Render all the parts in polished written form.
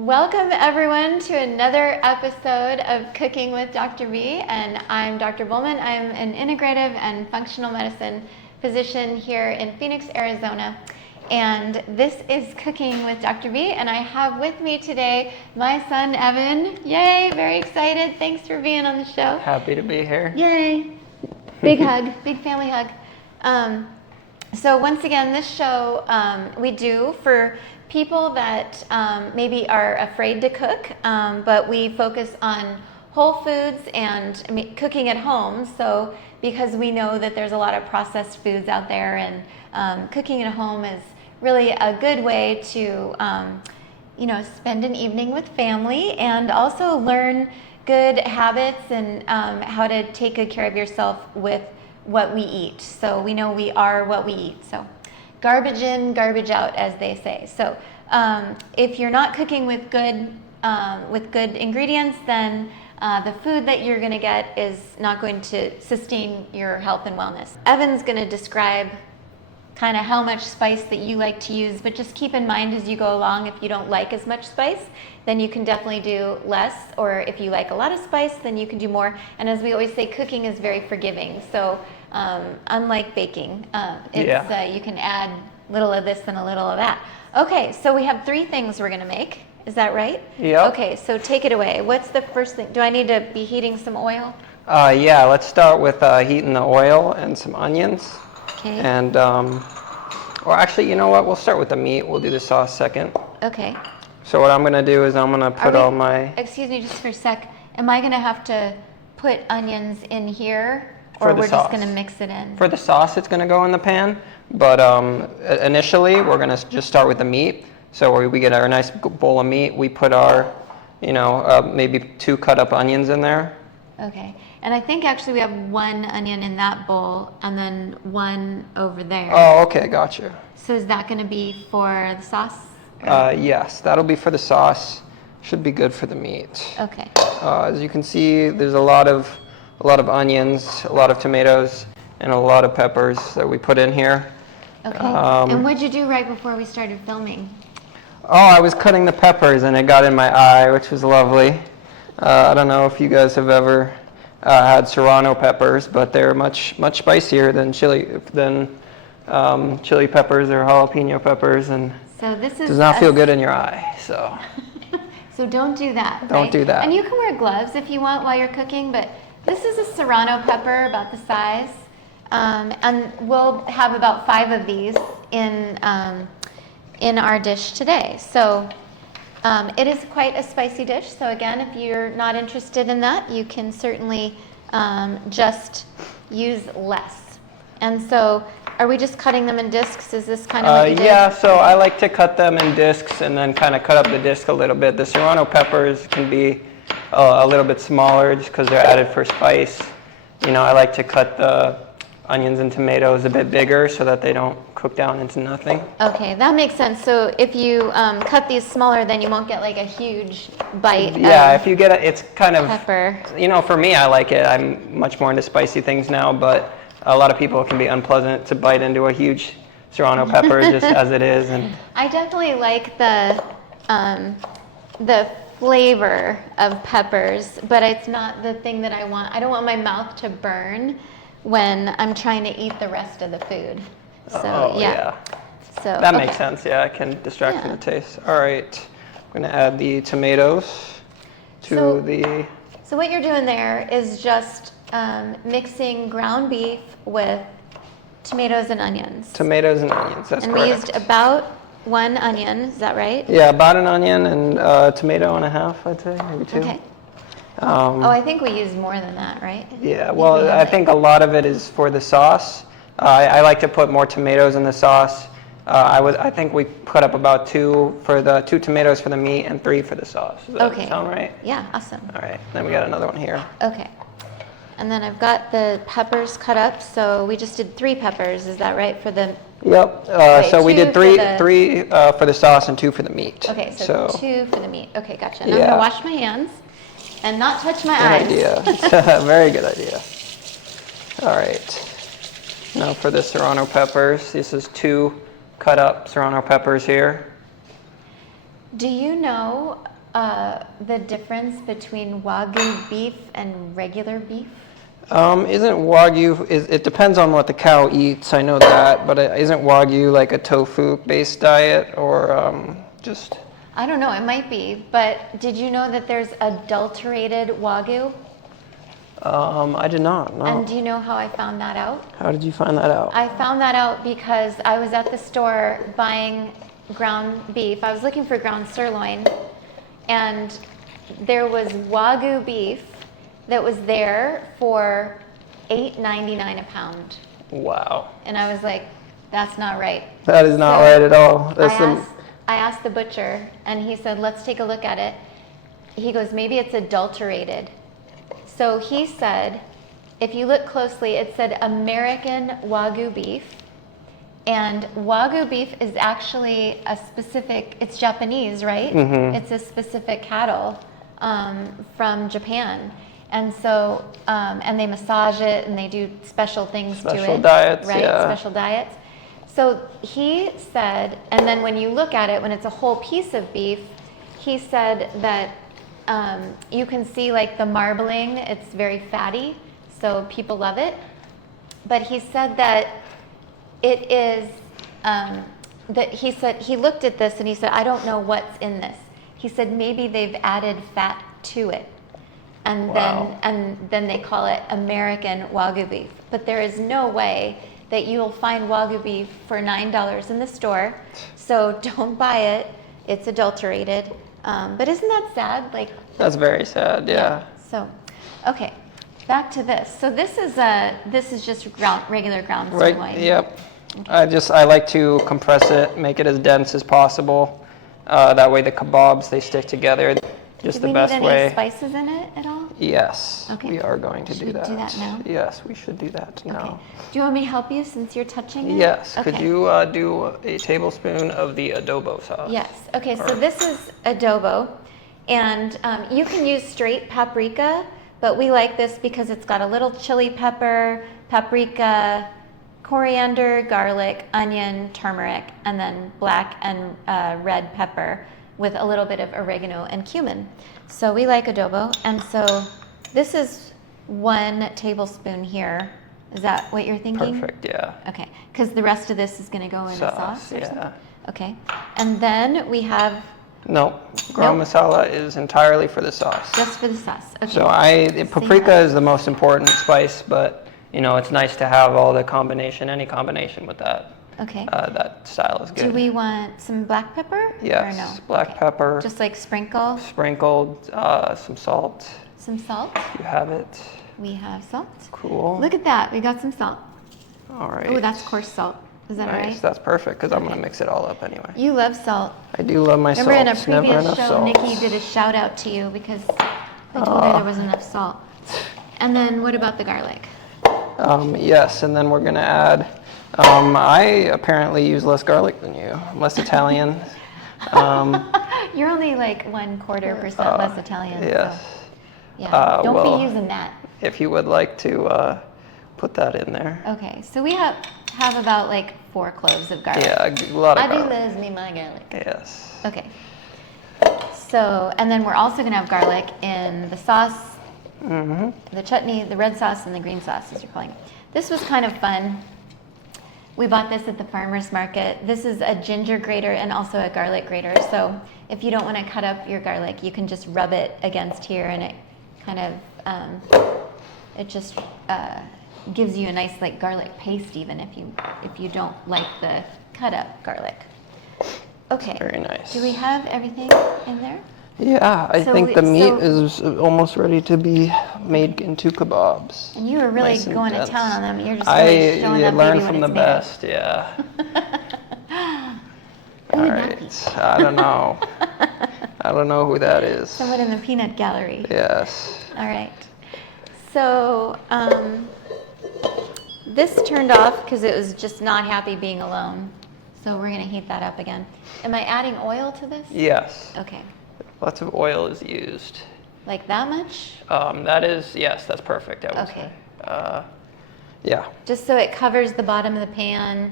Welcome everyone to another episode of Cooking with Dr. B, and I'm Dr. Bollmann. I'm an integrative and functional medicine physician here in Phoenix, Arizona, and this is Cooking with Dr. B, and I have with me today my son Evan. Yay, very excited. Thanks for being on the show. Happy to be here. Yay. Big hug, big family hug. So once again, this show we do for people that maybe are afraid to cook, but we focus on whole foods and cooking at home. So because we know that there's a lot of processed foods out there, and cooking at home is really a good way to spend an evening with family and also learn good habits and how to take good care of yourself with what we eat. So we know we are what we eat. So garbage in, garbage out, as they say. So if you're not cooking with good ingredients, then the food that you're going to get is not going to sustain your health and wellness. Evan's going to describe kind of how much spice that you like to use, but just keep in mind as you go along, if you don't like as much spice, then you can definitely do less, or if you like a lot of spice, then you can do more. And as we always say, cooking is very forgiving. So unlike baking, you can add little of this and a little of that. Okay, so we have 3 things we're going to make. Is that right? Yeah. Okay, so take it away. What's the first thing? Do I need to be heating some oil? Yeah, let's start with heating the oil and some onions. Okay. And, or actually, you know what? We'll start with the meat. We'll do the sauce second. Okay. So what I'm going to do is I'm going to put all my... Excuse me just for a sec. Am I going to have to put onions in here? Or we're just going to mix it in? For the sauce, it's going to go in the pan. But initially, we're going to just start with the meat. So we get our nice bowl of meat. We put our, maybe 2 cut up onions in there. Okay. And I think actually we have 1 onion in that bowl and then 1 over there. Oh, okay. Gotcha. So is that going to be for the sauce? Yes, that'll be for the sauce. Should be good for the meat. Okay. As you can see, there's a lot of onions, a lot of tomatoes, and a lot of peppers that we put in here. Okay. And what'd you do right before we started filming? Oh, I was cutting the peppers and it got in my eye, which was lovely. I don't know if you guys have ever had serrano peppers, but they're much spicier than chili peppers or jalapeno peppers, and so this does not feel good in your eye. So. So don't do that. Don't do that. And you can wear gloves if you want while you're cooking, but this is a serrano pepper about the size. And we'll have about 5 of these in our dish today. So it is quite a spicy dish. So again, if you're not interested in that, you can certainly just use less. And so are we just cutting them in discs? Is this kind of what you did? Yeah, so I like to cut them in discs and then kind of cut up the disc a little bit. The serrano peppers can be a little bit smaller just because they're added for spice. I like to cut the onions and tomatoes a bit bigger so that they don't cook down into nothing. Okay, that makes sense. So if you cut these smaller, then you won't get like a huge bite. Yeah, if you get it's kind of pepper. For me, I like it. I'm much more into spicy things now, but a lot of people, it can be unpleasant to bite into a huge serrano pepper just as it is. And I definitely like the flavor of peppers, but it's not the thing that I want. I don't want my mouth to burn when I'm trying to eat the rest of the food. So yeah. So that makes sense. Yeah, it can distract from the taste. All right, I'm going to add the tomatoes to the... So what you're doing there is just mixing ground beef with tomatoes and onions. Tomatoes and onions, that's correct. And we used about 1 onion, is that right? Yeah, about an onion and a tomato and a half, I'd say, maybe 2. Okay. I think we used more than that, right? Yeah, well, I think a lot of it is for the sauce. I like to put more tomatoes in the sauce. I think we put up about 2 tomatoes for the meat and 3 for the sauce. Does that sound right? Yeah, awesome. All right, then we got another one here. Okay. And then I've got the peppers cut up, so we just did 3 peppers, is that right, for the... Yep, so we did 3 for the sauce and 2 for the meat. Okay, so 2 for the meat. Okay, gotcha. Now I'm going to wash my hands and not touch my eyes. Good idea. Very good idea. All right. Now for the serrano peppers, this is 2 cut up serrano peppers here. Do you know the difference between Wagyu beef and regular beef? Isn't Wagyu, it depends on what the cow eats, I know that, but isn't Wagyu like a tofu-based diet or just? I don't know, it might be, but did you know that there's adulterated Wagyu? I did not, no. And do you know how I found that out? How did you find that out? I found that out because I was at the store buying ground beef. I was looking for ground sirloin, and there was Wagyu beef that was there for $8.99 a pound. Wow. And I was like, that's not right. That is not right at all. I asked the butcher, and he said, let's take a look at it. He goes, maybe it's adulterated. So he said, if you look closely, it said American Wagyu beef. And Wagyu beef is actually a specific, it's Japanese, right? Mm-hmm. It's a specific cattle from Japan. And so, and they massage it and they do special things to it. Special diets, right? yeah. Special diets. So he said, and then when you look at it, when it's a whole piece of beef, he said that you can see like the marbling, it's very fatty, so people love it. But he said that it is, that he said, he looked at this and he said, I don't know what's in this. He said maybe they've added fat to it. And Wow. then they call it American Wagyu beef. But there is no way that you will find Wagyu beef for $9 in the store. So don't buy it. It's adulterated. But isn't that sad? Like, That's very sad, yeah. So, okay, back to this. So this is just regular ground Right, sirloin. yep. I like to compress it, make it as dense as possible. That way the kabobs, they stick together just the best Do we way. need any spices in it at all? Yes, Okay. we are going to Should do we that. do that now? Yes, we should do that Okay. now. Do you want me to help you since you're touching it? Yes, Okay. could you do a tablespoon of the adobo sauce? Yes. Okay, so this is adobo, and you can use straight paprika, but we like this because it's got a little chili pepper, paprika, coriander, garlic, onion, turmeric, and then black and red pepper with a little bit of oregano and cumin. So we like adobo, and so this is 1 tablespoon here. Is that what you're thinking? Perfect, yeah. Okay, because the rest of this is going to go in a sauce or yeah. something? Okay, and then we have No, garam Nope. masala is entirely for the sauce. just for the sauce. Okay. So paprika is the most important spice, but you know, it's nice to have all the any combination with that. Okay. That style is good. Do we want some black pepper? Yes, Or no? black pepper, Just like sprinkle sprinkled, some salt. some salt. You have it. We have salt. Cool. Look at that. We got some salt. All right. Oh, that's coarse salt. Is that all nice. right? That's perfect because I'm gonna mix it all up anyway. You love salt. I do love my Remember in a salts. Never previous enough show, salt. Nikki did a shout out to you because I told her there wasn't enough salt. And then what about the garlic? Yes, and then we're gonna add. I apparently use less garlic than you. I'm less Italian. You're only like 1/4% less Italian. Yes. So, yeah. Don't well, be using that. If you would like to put that in there. Okay, so we have about like 4 cloves of garlic. Yeah, a lot of I do garlic. love me my garlic. Yes. Okay. So, and then we're also gonna have garlic in the sauce, the chutney, the red sauce, and the green sauce, as you're calling it. This was kind of fun. We bought this at the farmer's market. This is a ginger grater and also a garlic grater. So if you don't want to cut up your garlic, you can just rub it against here, and it kind of, it just gives you a nice like garlic paste, even if you don't like the cut up garlic. Okay. Very nice. Do we have everything in there? Yeah, I So think the we- meat so- is almost ready to be made into kabobs. And you were really Nice and going to dense. town on them. You're just really showing that learn baby from what the it's made of. best, yeah. Who All would that right, I don't know. I don't know who that is. Someone in the peanut gallery. Yes. All right. So this turned off because it was just not happy being alone. So we're going to heat that up again. Am I adding oil to this? Yes. Okay. Lots of oil is used. Like that much? That is, yes, that's perfect, I would Okay. say. Yeah. Just so it covers the bottom of the pan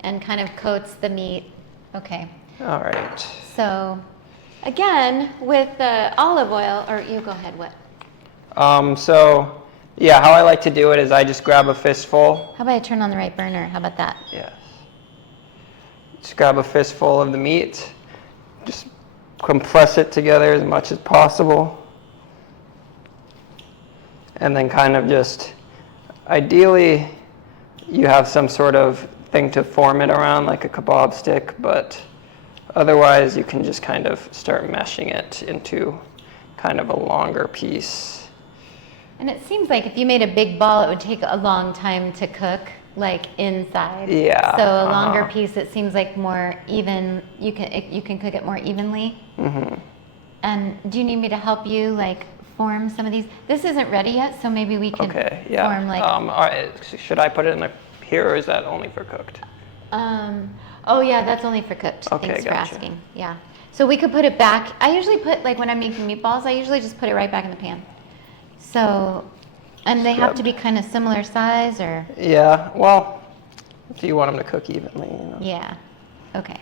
and kind of coats the meat. Okay. All right. So again, with the olive oil, or you go ahead, what? So, yeah, how I like to do it is I just grab a fistful. How about I turn on the right burner? How about that? Yes. Just grab a fistful of the meat. Just compress it together as much as possible. And then kind of just, ideally, you have some sort of thing to form it around, like a kabob stick, but otherwise you can just kind of start meshing it into kind of a longer piece. And it seems like if you made a big ball, it would take a long time to cook, like inside. Yeah. So a longer piece, it seems like more even. You can cook it more evenly. Mm-hmm. And do you need me to help you like form some of these? This isn't ready yet, so maybe we can form like. All right, should I put it in here, or is that only for cooked? Oh yeah, that's only for cooked. Okay, Thanks for gotcha. asking. Yeah. So we could put it back. I usually put, like when I'm making meatballs, I usually just put it right back in the pan. So, and they have to be kind of similar size, or? Yeah, well, if you want them to cook evenly, you know. Yeah, okay.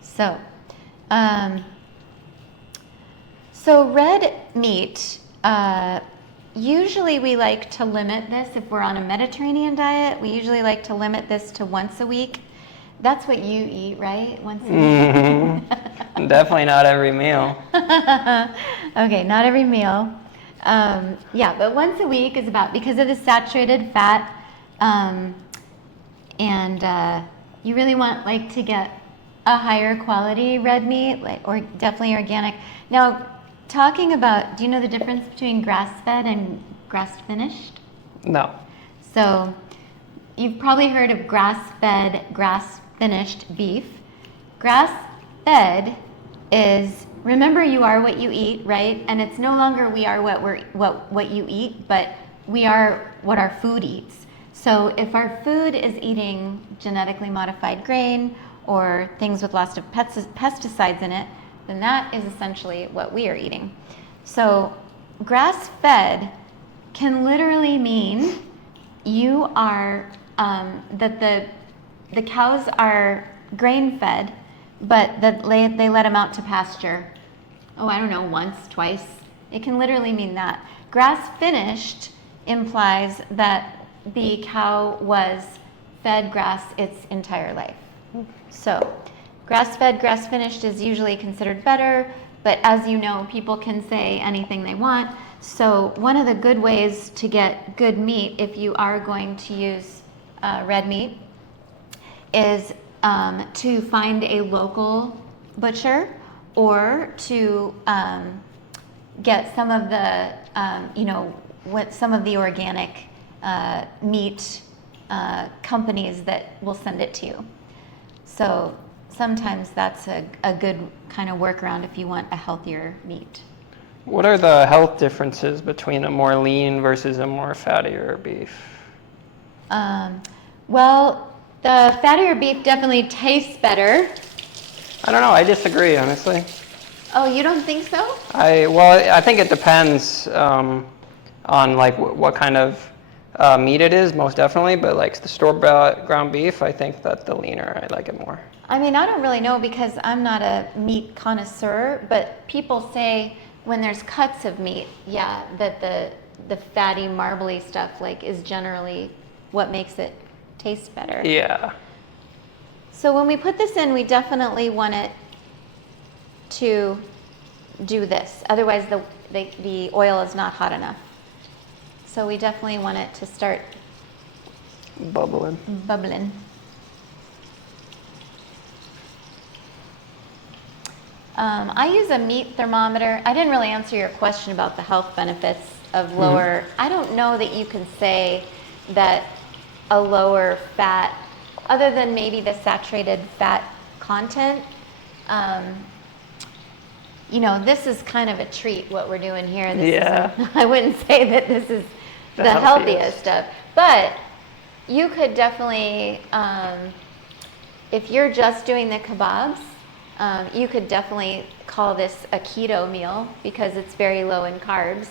So, so red meat, usually we like to limit this, if we're on a Mediterranean diet, we usually like to limit this to once a week. That's what you eat, right? Once a week? Mm-hmm. Definitely not every meal. Okay, not every meal. Yeah, but once a week is about, because of the saturated fat, and you really want like to get a higher quality red meat, like, or definitely organic. Now, talking about, do you know the difference between grass-fed and grass-finished? No. So, you've probably heard of grass-fed, grass-finished beef. Grass-fed is, remember, you are what you eat, right? And it's no longer we are what you eat, but we are what our food eats. So if our food is eating genetically modified grain or things with lots of pesticides in it, then that is essentially what we are eating. So grass-fed can literally mean you are, that the cows are grain-fed, but that they let them out to pasture, oh, I don't know, once, twice. It can literally mean that. Grass-finished implies that the cow was fed grass its entire life. So grass-fed, grass-finished is usually considered better, but as you know, people can say anything they want. So one of the good ways to get good meat, if you are going to use red meat, is to find a local butcher, or to get some of the, some of the organic meat companies that will send it to you. So sometimes that's a good kind of workaround if you want a healthier meat. What are the health differences between a more lean versus a more fattier beef? Well, the fattier beef definitely tastes better. I don't know, I disagree, honestly. Oh, you don't think so? I think it depends on like what kind of meat it is, most definitely, but like the store-bought ground beef, I think that the leaner, I like it more. I mean, I don't really know because I'm not a meat connoisseur, but people say when there's cuts of meat, yeah, that the fatty, marbly stuff like is generally what makes it taste better. Yeah. So when we put this in, we definitely want it to do this. Otherwise, the oil is not hot enough. So we definitely want it to start bubbling. I use a meat thermometer. I didn't really answer your question about the health benefits of lower. I don't know that you can say that a lower fat, other than maybe the saturated fat content, this is kind of a treat what we're doing here. I wouldn't say that this is the healthiest stuff, but you could definitely, if you're just doing the kabobs, you could definitely call this a keto meal because it's very low in carbs.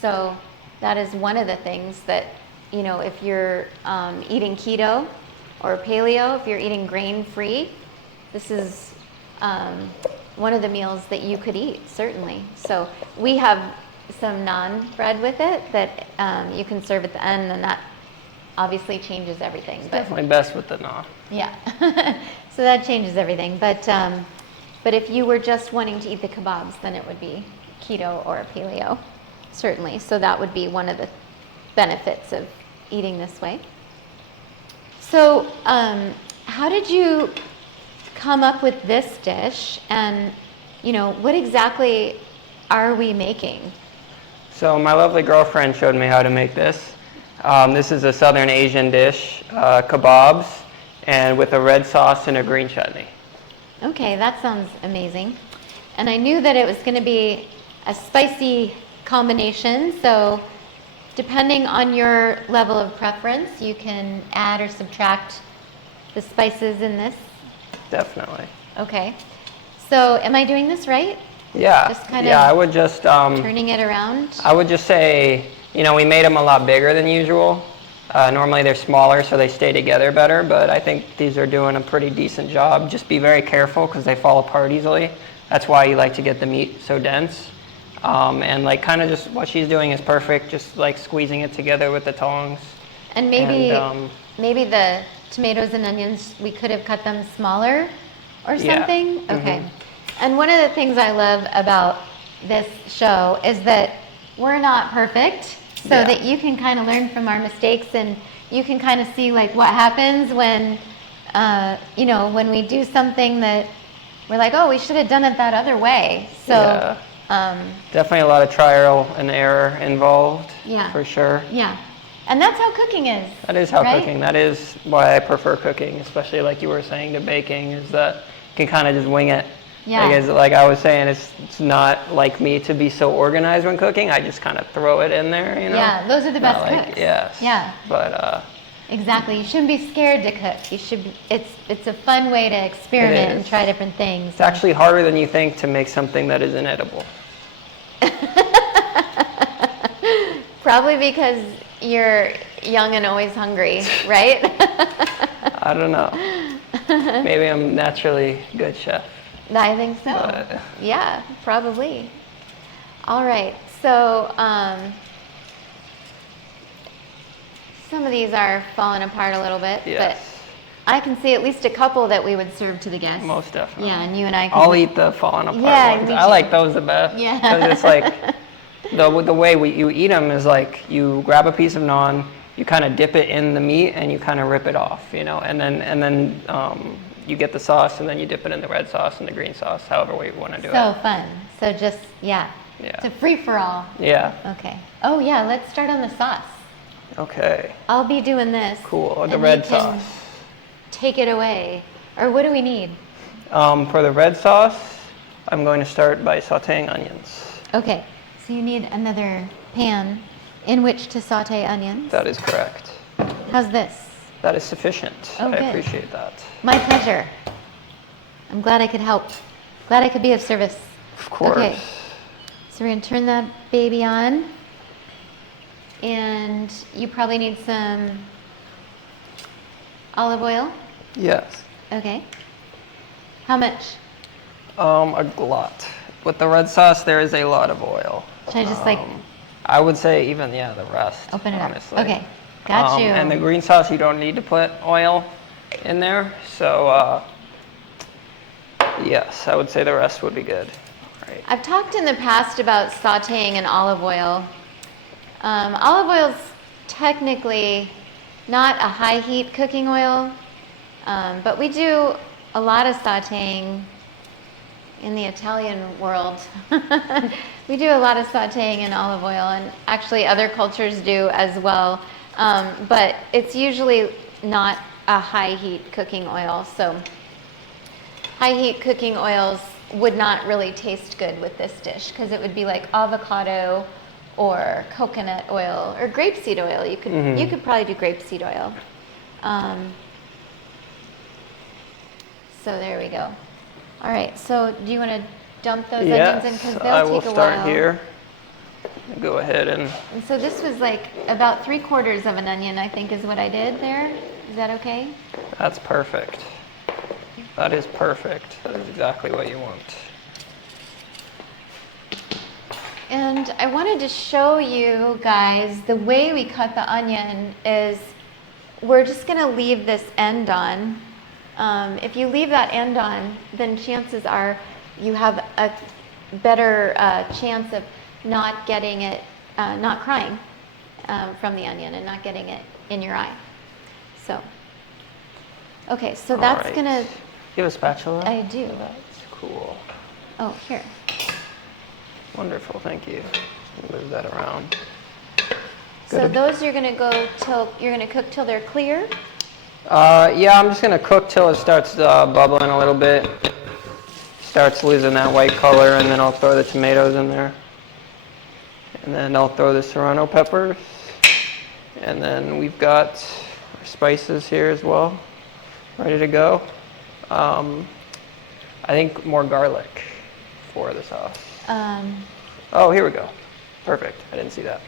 So that is one of the things that, if you're eating keto or paleo, if you're eating grain-free, this is one of the meals that you could eat, certainly. So we have some naan bread with it that you can serve at the end, and that obviously changes everything. But Definitely best with the naan. yeah, so that changes everything. But if you were just wanting to eat the kebabs, then it would be keto or paleo, certainly. So that would be one of the benefits of eating this way. So how did you come up with this dish, and what exactly are we making? So my lovely girlfriend showed me how to make this. This is a Southern Asian dish, kabobs, and with a red sauce and a green chutney. Okay, that sounds amazing. And I knew that it was going to be a spicy combination, so depending on your level of preference, you can add or subtract the spices in this. Definitely. Okay. So am I doing this right? Yeah. Just kind yeah, of I would just turning it around? I would just say, we made them a lot bigger than usual. Normally they're smaller, so they stay together better, but I think these are doing a pretty decent job. Just be very careful because they fall apart easily. That's why you like to get the meat so dense. And like kind of just what she's doing is perfect, just like squeezing it together with the tongs. And maybe the tomatoes and onions, we could have cut them smaller or something? Yeah. Okay. And one of the things I love about this show is that we're not perfect, so that you can kind of learn from our mistakes, and you can kind of see like what happens when, when we do something that we're like, oh, we should have done it that other way. So definitely a lot of trial and error involved. Yeah. For sure. Yeah. And that's how cooking is. That is how right? cooking. That is why I prefer cooking, especially like you were saying to baking, is that you can kind of just wing it. Yeah. Like I was saying, it's not like me to be so organized when cooking. I just kind of throw it in there, Yeah, those are the best cooks. Yes. Yeah. But exactly. You shouldn't be scared to cook. You should be, it's a fun way to experiment and try different things. It's actually harder than you think to make something that is inedible. Probably because you're young and always hungry, right? I don't know. Maybe I'm naturally a good chef. I think so. But yeah, probably. All right. So some of these are falling apart a little bit, yes. but I can see at least a couple that we would serve to the guests. Most definitely. Yeah, and you and I can. I'll eat the falling apart ones. me I too. like those the best. Yeah. Because it's like, the way you eat them is like you grab a piece of naan, you kind of dip it in the meat, and you kind of rip it off, and then you get the sauce, and then you dip it in the red sauce and the green sauce, however way you want to do it. So fun. So just, it's a free-for-all. Yeah. Okay. Oh, yeah, let's start on the sauce. Okay. I'll be doing this. Cool. The and red you can sauce. Take it away. Or what do we need? For the red sauce, I'm going to start by sauteing onions. Okay. So you need another pan in which to saute onions. That is correct. How's this? That is sufficient. Oh, I good. appreciate that. My pleasure. I'm glad I could help. Glad I could be of service. Of course. Okay. So we're going to turn that baby on. And you probably need some olive oil. Yes. Okay. How much? A lot. With the red sauce, there is a lot of oil. Should I just I would say even, the rest. open it honestly. up? Okay. Got you. And the green sauce, you don't need to put oil in there. So, yes, I would say the rest would be good. Right. I've talked in the past about sauteing in olive oil. Olive oil's technically not a high heat cooking oil, but we do a lot of sauteing in the Italian world. We do a lot of sauteing in olive oil, and actually other cultures do as well. But it's usually not a high heat cooking oil. So high heat cooking oils would not really taste good with this dish because it would be like avocado or coconut oil or grapeseed oil. You could probably do grapeseed oil. So there we go. All right, so do you want to dump those onions in? Because they'll take a while. I will start here. Go ahead and so this was like about 3/4 of an onion, I think is what I did there. Is that okay? that's perfect. That is perfect. That is exactly what you want. And I wanted to show you guys the way we cut the onion is we're just going to leave this end on. If you leave that end on, then chances are you have a better chance of not getting it, not crying from the onion and not getting it in your eye. So, okay, so that's right. gonna. You have a spatula? I do. That's cool. Oh, here. Wonderful, thank you. Move that around. So Good. those you're gonna cook till they're clear. Yeah, I'm just gonna cook till it starts bubbling a little bit. Starts losing that white color, and then I'll throw the tomatoes in there. And then I'll throw the serrano peppers. And then we've got our spices here as well, ready to go. I think more garlic for the sauce. Oh, here we go. Perfect. I didn't see that.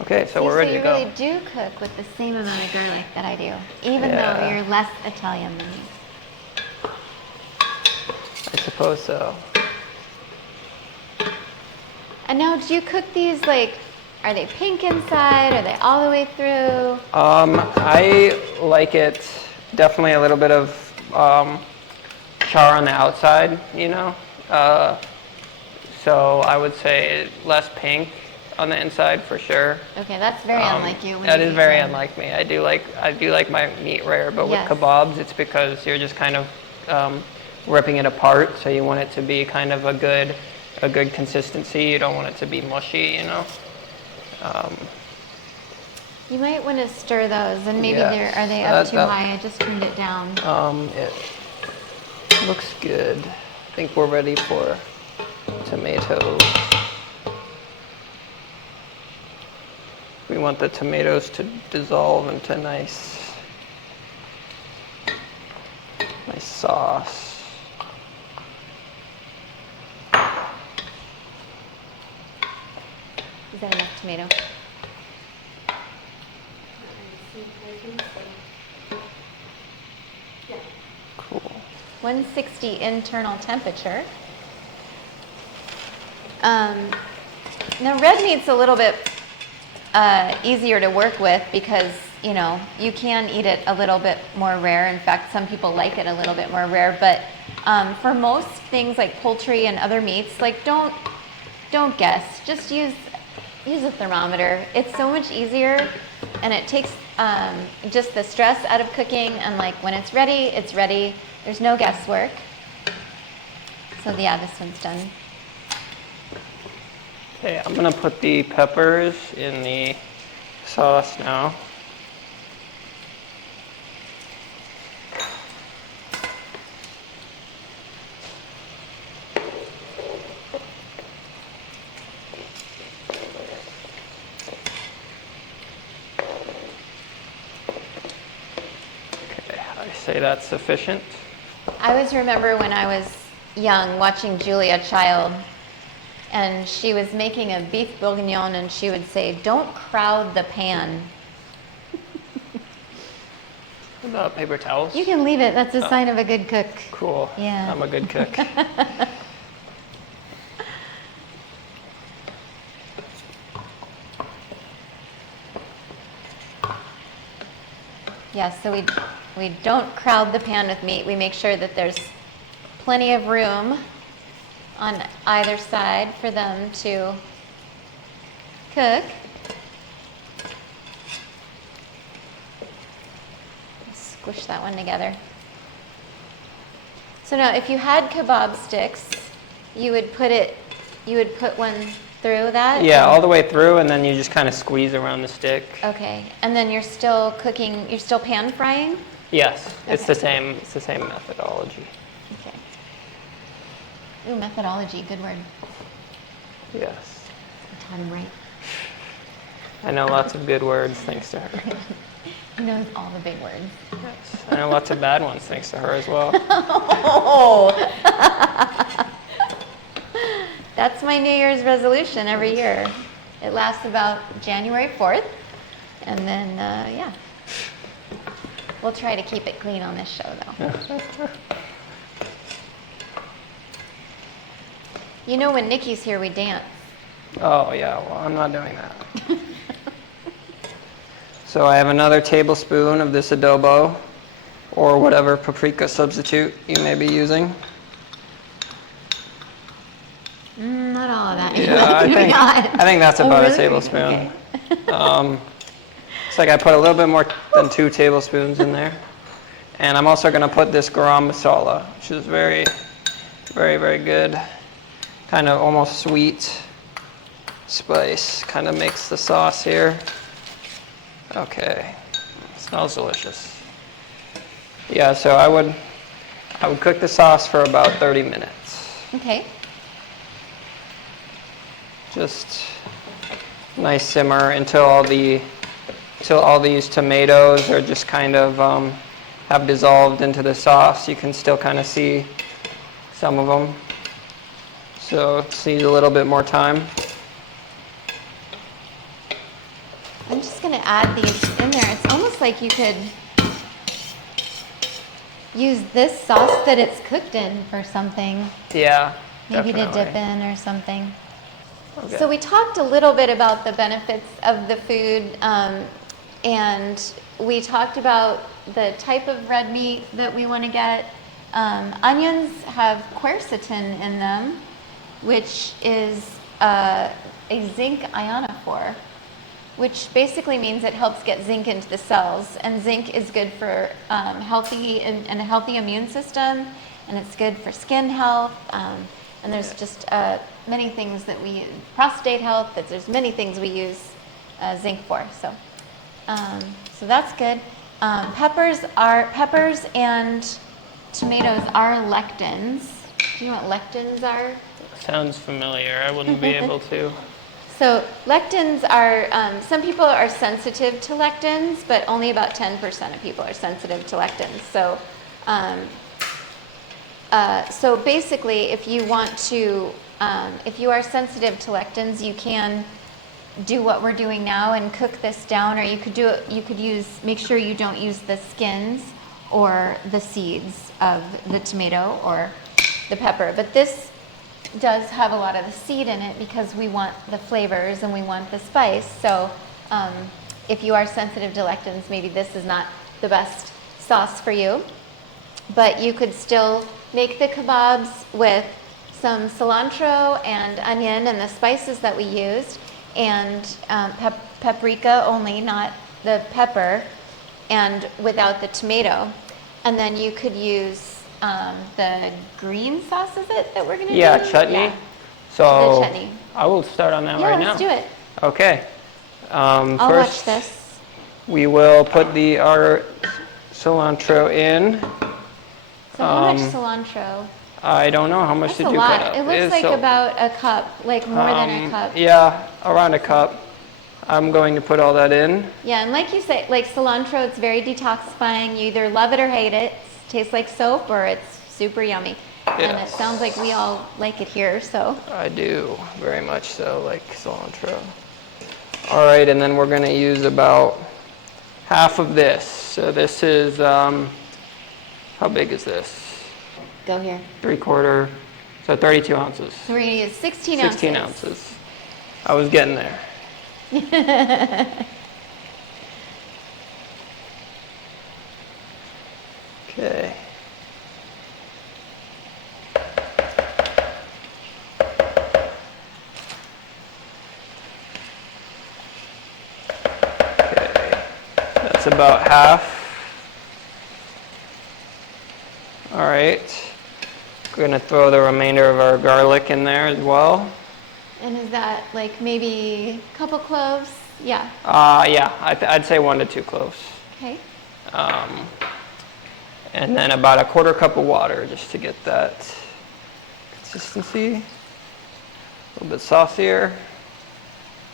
Okay, so we're ready to go. So you really do cook with the same amount of garlic that I do, even though you're less Italian than me. I suppose so. And now, do you cook these like, are they pink inside? Are they all the way through? I like it definitely a little bit of char on the outside, you know. So I would say less pink on the inside for sure. Okay, that's very unlike you. That is very unlike me. I do like my meat rare, but with kebabs, it's because you're just kind of ripping it apart. So you want it to be kind of a good consistency. You don't want it to be mushy, you know. You might want to stir those, and maybe are they up too high? I just turned it down. It looks good. I think we're ready for tomatoes. We want the tomatoes to dissolve into nice sauce. Is that enough tomato? Cool. 160 internal temperature. Now red meat's a little bit easier to work with because, you know, you can eat it a little bit more rare. In fact, some people like it a little bit more rare. But for most things like poultry and other meats, like don't guess. Just use a thermometer. It's so much easier, and it takes just the stress out of cooking. And like when it's ready, it's ready. There's no guesswork. So yeah, this one's done. Okay, I'm gonna put the peppers in the sauce now. Okay, I say that's sufficient. I always remember when I was young watching Julia Child, and she was making a beef bourguignon, and she would say, "Don't crowd the pan." What about paper towels? You can leave it. That's a sign of a good cook. Cool. Yeah. I'm a good cook. Yeah, so we don't crowd the pan with meat. We make sure that there's plenty of room on either side for them to cook. Squish that one together. So now if you had kebab sticks, you would put one through that? Yeah, all the way through, and then you just kind of squeeze around the stick. Okay, and then you're still cooking, you're still pan frying? Yes, it's Okay. the same methodology. Okay. Ooh, methodology, good word. Yes. I taught him right. I know lots of good words thanks to her. He knows all the big words. Yes. I know lots of bad ones thanks to her as well. Oh! That's my New Year's resolution every year. It lasts about January 4th, and then, yeah. We'll try to keep it clean on this show, though. You know, when Nikki's here, we dance. Oh, yeah, well, I'm not doing that. So I have another tablespoon of this adobo, or whatever paprika substitute you may be using. Not all of that. Yeah, I think that's about really? a tablespoon. Okay. It's like I put a little bit more than 2 tablespoons in there. And I'm also going to put this garam masala, which is very, very, very good. Kind of almost sweet spice. Kind of makes the sauce here. Okay, smells delicious. Yeah, so I would cook the sauce for about 30 minutes. Okay. Just nice simmer until all these tomatoes are just kind of have dissolved into the sauce. You can still kind of see some of them. So it needs a little bit more time. I'm just going to add these in there. It's almost like you could use this sauce that it's cooked in for something. Yeah, Maybe definitely. to dip in or something. Okay. So we talked a little bit about the benefits of the food, and we talked about the type of red meat that we want to get. Onions have quercetin in them, which is a zinc ionophore, which basically means it helps get zinc into the cells. And zinc is good for healthy and a healthy immune system, and it's good for skin health. And there's just many things that we prostate health. There's many things we use zinc for. So that's good. Peppers and tomatoes are lectins. Do you know what lectins are? Sounds familiar. I wouldn't be able to. So lectins are, some people are sensitive to lectins, but only about 10% of people are sensitive to lectins. So basically, if you want to, if you are sensitive to lectins, you can do what we're doing now and cook this down, or you could make sure you don't use the skins or the seeds of the tomato or the pepper. But this does have a lot of the seed in it because we want the flavors and we want the spice. So if you are sensitive to lectins, maybe this is not the best sauce for you. But you could still make the kabobs with some cilantro and onion and the spices that we used, and paprika only, not the pepper, and without the tomato. And then you could use the green sauce, is it, that we're going to do? Yeah, chutney. Yeah. So The chutney. I will start on that right now. Yeah, let's do it. Okay. I'll First, watch this. we will put our cilantro in. So how much cilantro? I don't know how much That's did a you lot. cut up. It looks like so- about a cup, like more than a cup. Yeah, around a cup. I'm going to put all that in. Yeah, and like you say, like cilantro, it's very detoxifying. You either love it or hate it. It tastes like soap, or it's super yummy. And it Yes. sounds like we all like it here, so. I do, very much so, like cilantro. All right, and then we're going to use about half of this. So this is, how big is this? Go here. 3/4, so 32 ounces. So we're going to use 16 ounces. 16 ounces. I was getting there. Okay. Okay. That's about half. All right. We're going to throw the remainder of our garlic in there as well. And is that like maybe a couple cloves? Yeah. Yeah, I'd say 1 to 2 cloves. Okay. And then about a 1/4 cup of water just to get that consistency. A little bit saucier.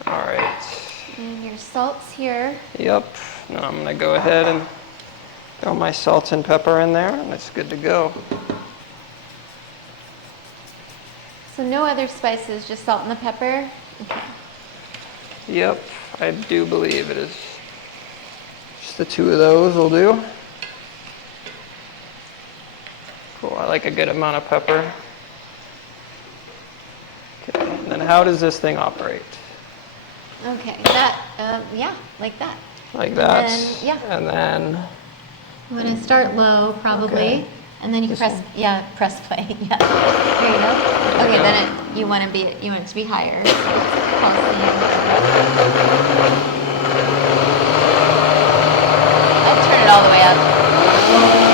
All right. And your salt's here. Yep. Now I'm going to go ahead and throw my salt and pepper in there, and it's good to go. So no other spices, just salt and the pepper? Okay. Yep, I do believe it is. Just the 2 of those will do. I like a good amount of pepper. Okay, and then how does this thing operate? Okay, that, yeah, like that. Like that? And, yeah. And then... You want to start low, probably, Okay. and then you can press, press play, yeah. There you go. Okay, then you want it to be higher. I'll turn it all the way up.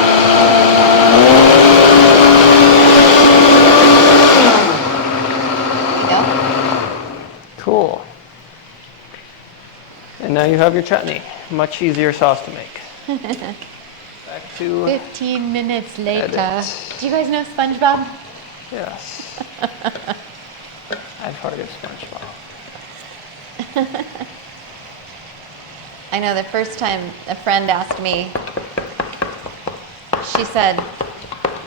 There you go. Cool. And now you have your chutney. Much easier sauce to make. Back to 15 minutes later. edit. Do you guys know SpongeBob? Yes. I've heard of SpongeBob. I know the first time a friend asked me, she said,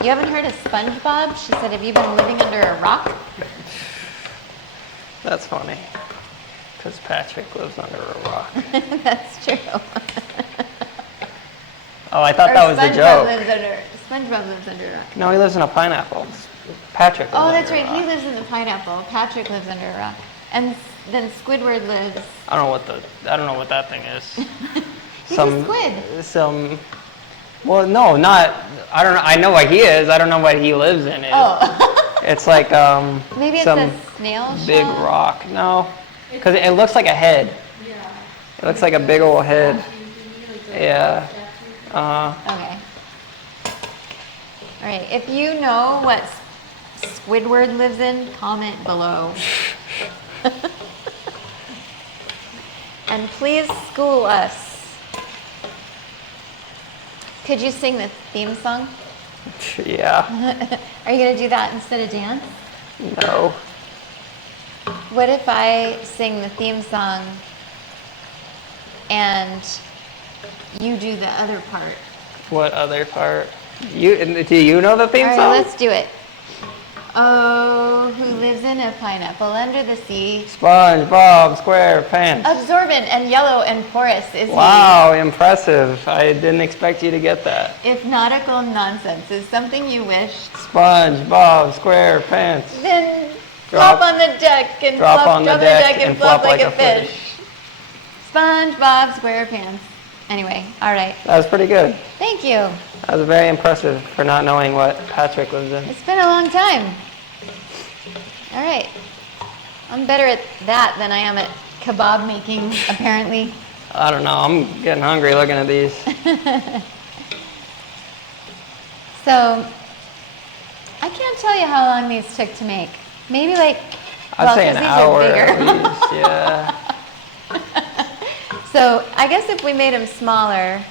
"You haven't heard of SpongeBob?" She said, "Have you been living under a rock?" That's funny. Because Patrick lives under a rock. That's true. Oh, I thought that was the joke. SpongeBob lives under a rock. No, he lives in a pineapple. Patrick lives Oh, that's under a right. He rock. lives in the pineapple. Patrick lives under a rock. And then Squidward lives. I don't know what that thing is. He's a squid. Well, no, not. I don't know. I know what he is. I don't know what he lives in. Oh. It's like Maybe it's some a snail big shell? rock. No, because it looks like a head. Yeah. It looks like a big old head. Yeah. Okay. All right. If you know what Squidward lives in, comment below. And please school us. Could you sing the theme song? Yeah. Are you going to do that instead of dance? No. What if I sing the theme song and you do the other part? What other part? Do you know the theme All right, song? let's do it. Oh, who lives in a pineapple under the sea? SpongeBob SquarePants. Absorbent and yellow and porous is Wow, impressive. I didn't expect you to get that. he. If nautical nonsense is something you wish, SpongeBob SquarePants. then Drop- hop on the deck and drop flop on the on the deck deck and and flop flop like a like a fish. SpongeBob SquarePants. Anyway, all right. That was pretty good. Thank you. That was very impressive for not knowing what Patrick lives in. It's been a long time. All right. I'm better at that than I am at kebab making, apparently. I don't know. I'm getting hungry looking at these. So, I can't tell you how long these took to make. Maybe like, I'd say an 'cause these hour are at bigger. least. Yeah. So, I guess if we made them smaller,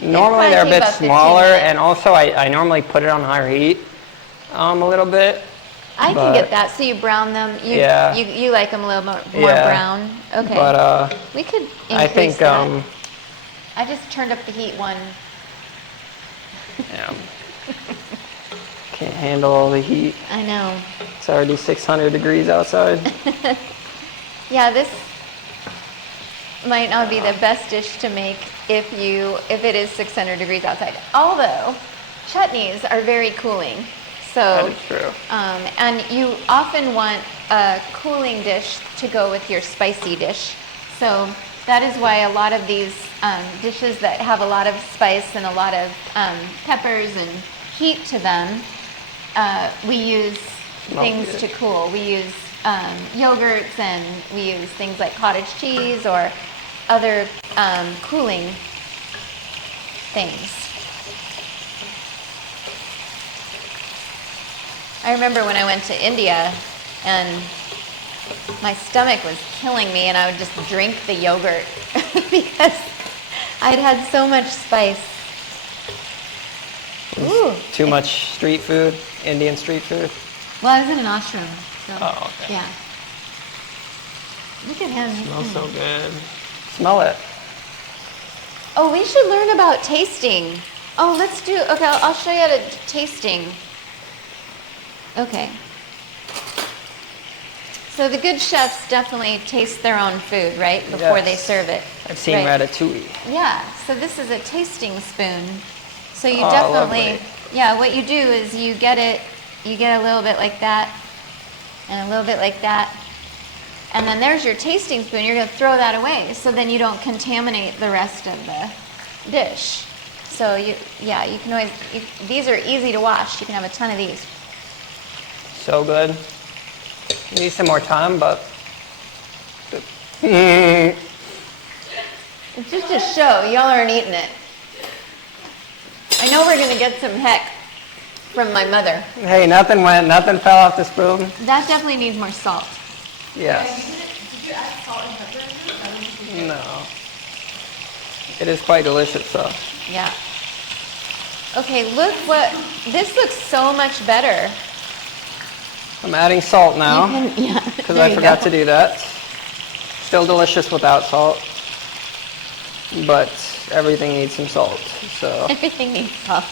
Normally probably they're a take bit about 15 smaller, minutes. and also I normally put it on higher heat a little bit. I can But- get that. So you brown them. Yeah. You like them a little more Yeah. brown. Okay. But we could increase I think that. I just turned up the heat one. yeah. Can't handle all the heat. I know. It's already 600 degrees outside. Yeah, this might not be the best dish to make if it is 600 degrees outside. Although chutneys are very cooling. That So is true. and you often want a cooling dish to go with your spicy dish. So that is why a lot of these dishes that have a lot of spice and a lot of peppers and heat to them, we use Smells things good. to cool. We use yogurts, and we use things like cottage cheese or other cooling things. I remember when I went to India and my stomach was killing me and I would just drink the yogurt because I'd had so much spice. Ooh. Too much street food, Indian street food. Well, I was in an ashram, so Oh, okay. yeah. Look at him. Smells so good. Smell it. Oh, we should learn about tasting. Oh, let's do, okay, I'll show you how to tasting. Okay. So the good chefs definitely taste their own food, right? Before they Yes. serve it. I've seen Right. ratatouille. Yeah, so this is a tasting spoon. So you Oh, definitely, lovely. yeah, what you do is you get a little bit like that, and a little bit like that, and then there's your tasting spoon. You're gonna throw that away, so then you don't contaminate the rest of the dish. So you can always, these are easy to wash. You can have a ton of these. So good. Need some more time, but. It's just a show. Y'all aren't eating it. I know we're gonna get some heck from my mother. Hey, nothing fell off the spoon. That definitely needs more salt. Yes. Did you add salt and pepper in it? No. It is quite delicious, though. Yeah. Okay, look this looks so much better. I'm adding salt now Yeah. because I forgot to do that. Still delicious without salt, but everything needs some salt. So Everything needs salt.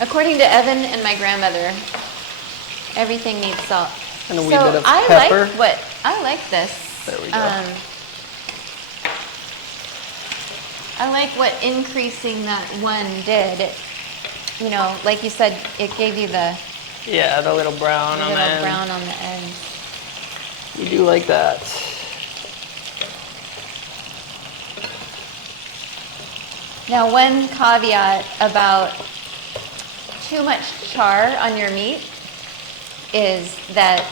According to Evan and my grandmother, everything needs salt. and a wee bit of pepper. I like this. There we go. I like what increasing that one did. You know, like you said, it gave you the Yeah, the little brown on the little end. brown on the end. We do like that. Now, one caveat about too much char on your meat is that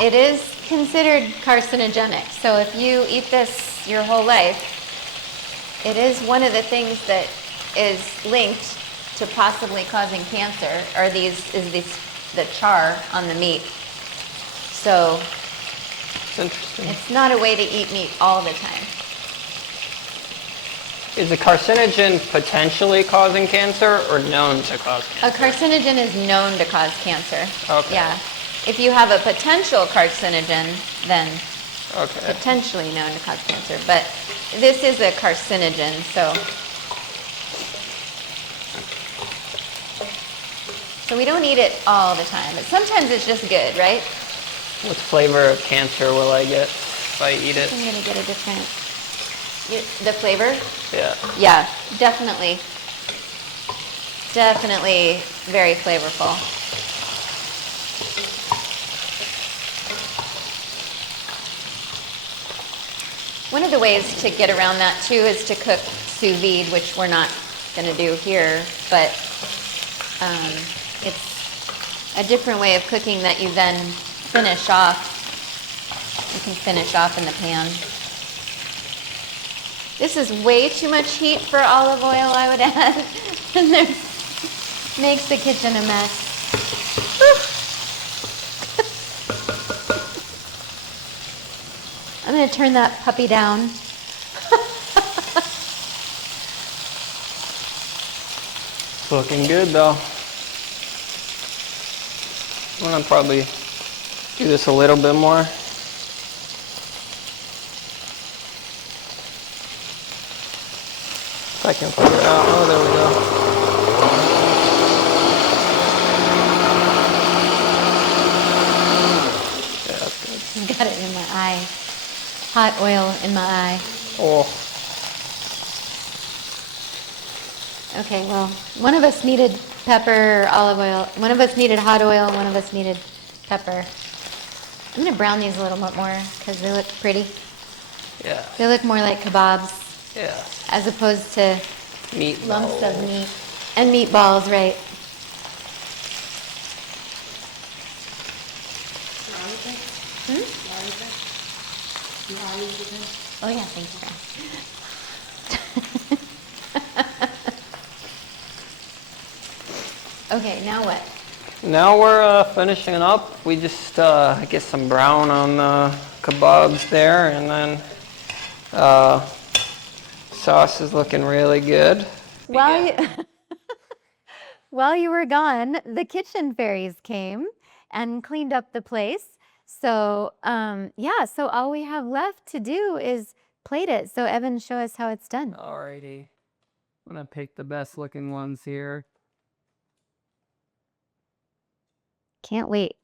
it is considered carcinogenic. So if you eat this your whole life, it is one of the things that is linked to possibly causing cancer, or the char on the meat. So It's interesting. it's not a way to eat meat all the time. Is a carcinogen potentially causing cancer or known to cause A cancer? carcinogen is known to cause cancer. Okay. Yeah. If you have a potential carcinogen, then Okay. potentially known to cause cancer. But this is a carcinogen, so. So we don't eat it all the time, but sometimes it's just good, right? What flavor of cancer will I get if I eat it? I'm gonna get a different, the flavor? Yeah. Yeah, definitely. Definitely very flavorful. One of the ways to get around that too is to cook sous vide, which we're not going to do here, but it's a different way of cooking that you then finish off. You can finish off in the pan. This is way too much heat for olive oil, I would add. And makes the kitchen a mess. Whew. I'm going to turn that puppy down. It's looking good though. I'm gonna probably do this a little bit more. If I can figure it out. Oh, there we go. Yeah, that's good. I've got it in my eye. Hot oil in my eye. Oh, Okay, well, one of us needed pepper, olive oil. One of us needed hot oil. One of us needed pepper. I'm going to brown these a little bit more because they look pretty. yeah, They look more like kabobs yeah. as opposed to Meat lumps of balls. meat. And meatballs, right. Oh yeah, thank you, guys. Okay, now what? Now we're finishing it up. We just get some brown on the kabobs there, and then sauce is looking really good. While you were gone, the kitchen fairies came and cleaned up the place. So yeah, so all we have left to do is plate it. So Evan, show us how it's done. Alrighty. I'm gonna pick the best looking ones here. Can't wait.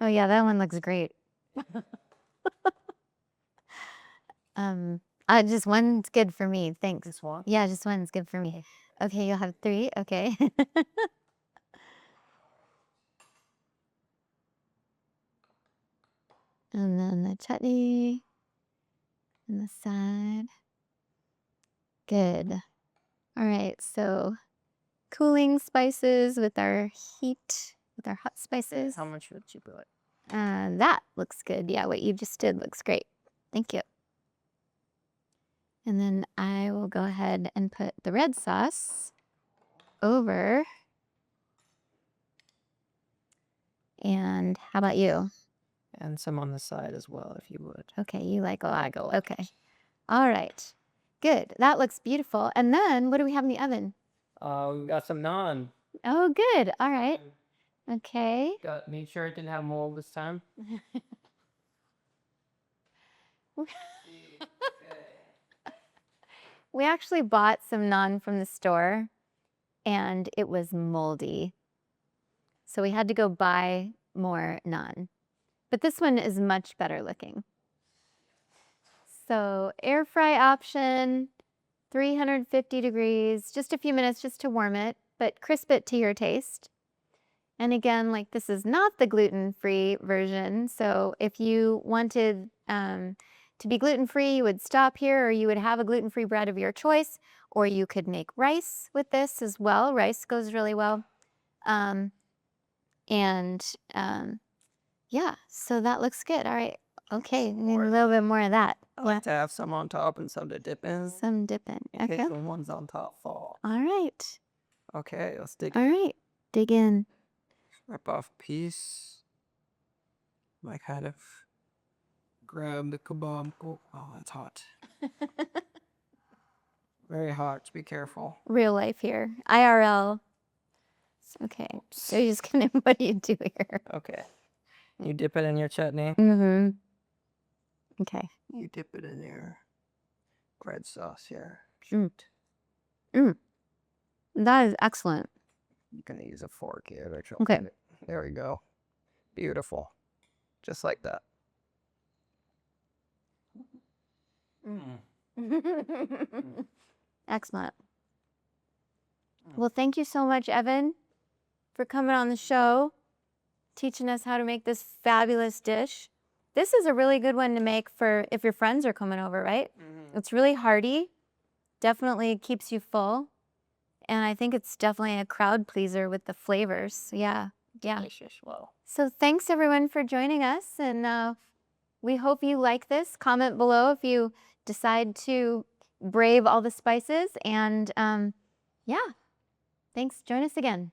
Oh yeah, that one looks great. Just one's good for me. Thanks. Just one? Yeah, just one's good for me. Okay, you'll have 3. Okay. And then the chutney on the side. Good. All right, so cooling spices with our heat, with our hot spices. How much would you put? That looks good. Yeah, what you just did looks great. Thank you. And then I will go ahead and put the red sauce over. And how about you? And some on the side as well, if you would. Okay, you like a lot. I go. Okay. All right. Good. That looks beautiful. And then what do we have in the oven? We got some naan. Oh, good. All right. Okay. Made sure it didn't have mold this time. We actually bought some naan from the store and it was moldy. So we had to go buy more naan. But this one is much better looking. So air fry option, 350 degrees, just a few minutes just to warm it, but crisp it to your taste. And again, like this is not the gluten-free version. So if you wanted to be gluten-free, you would stop here, or you would have a gluten-free bread of your choice, or you could make rice with this as well. Rice goes really well. Yeah, so that looks good. All right. Okay, we need a little bit more of that. I like to have some on top and some to dip in. Some dip in. In Okay. case the ones on top fall. All right. Okay, let's dig. All right. Dig in. Rip off a piece. Like kind of grab the kabob. Oh, that's hot. Very hot. Be careful. Real life here. IRL. Okay. So you're just gonna, what do you do here? Okay. You dip it in your chutney. Mm-hmm. Okay. You dip it in your red sauce here. That is excellent. You're gonna use a fork here. Okay. There we go. Beautiful. Just like that. Excellent. Well, thank you so much, Evan, for coming on the show, teaching us how to make this fabulous dish. This is a really good one to make for if your friends are coming over, right? It's really hearty, definitely keeps you full, and I think it's definitely a crowd pleaser with the flavors. Yeah. Delicious. Wow. So thanks everyone for joining us, and we hope you like this. Comment below if you decide to brave all the spices, and yeah, thanks. Join us again.